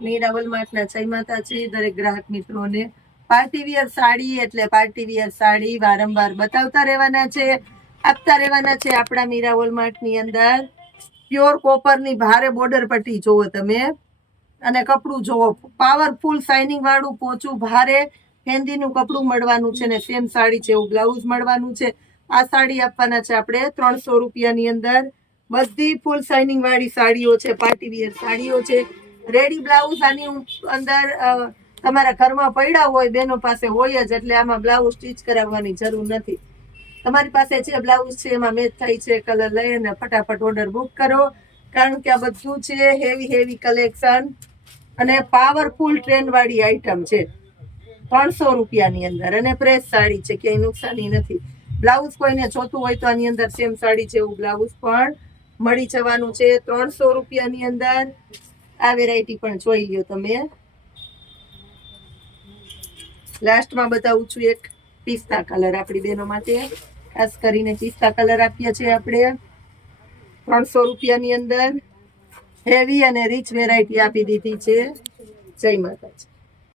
મીરા વોલમાર્ટના જય માતાજી દરેક ગ્રાહક મિત્રોને। પાર્ટી વિયર સાડી એટલે પાર્ટી વિયર સાડી વારંવાર બતાવતા રહેવાના છે, આપતા રહેવાના છે આપણા મીરા વોલમાર્ટની અંદર। પ્યોર કોપરની ભારે બોર્ડર પટ્ટી જોવો તમે, અને કપડું જોવો પાવરફુલ શાઇનિંગ વાળું પોચું ભારે મહેંદીનું કપડું મળવાનું છે ને સેમ સાડી છે એવું બ્લાઉઝ મળવાનું છે। આ સાડી આપવાના છે આપણે 300 રૂપિયાની અંદર। બધી ફૂલ શાઇનિંગ વાળી સાડીઓ છે, પાર્ટી વિયર સાડીઓ છે। રેડી બ્લાઉઝ આની અંદર તમારા ઘરમાં પડ્યા હોય, બેનો પાસે હોય જ, એટલે આમાં બ્લાઉઝ સ્ટીચ કરાવવાની જરૂર નથી। તમારી પાસે જે બ્લાઉઝ છે એમાં મેચ થાય છે કલર લઈ અને ફટાફટ ઓર્ડર બુક કરો, કારણ કે આ બધું છે હેવી કલેક્શન અને પાવરફુલ ટ્રેન્ડ વાળી આઈટમ છે। 300 રૂપિયાની અંદર અને પ્રેસ સાડી છે, ક્યાંય નુકસાની નથી। બ્લાઉઝ કોઈને જોતું હોય તો આની અંદર સેમ સાડી છે એવું બ્લાઉઝ પણ મળી જવાનું છે 300 રૂપિયાની અંદર। આ વેરાયટી પણ જોઈ લ્યો તમે। લાસ્ટમાં બતાવું છું એક પિસ્તા કલર આપણી બહેનો માટે, ખાસ કરીને પિસ્તા કલર આપીએ છીએ આપણે 300 રૂપિયાની અંદર। હેવી અને રીચ વેરાયટી આપી દીધી છે। જય માતાજી।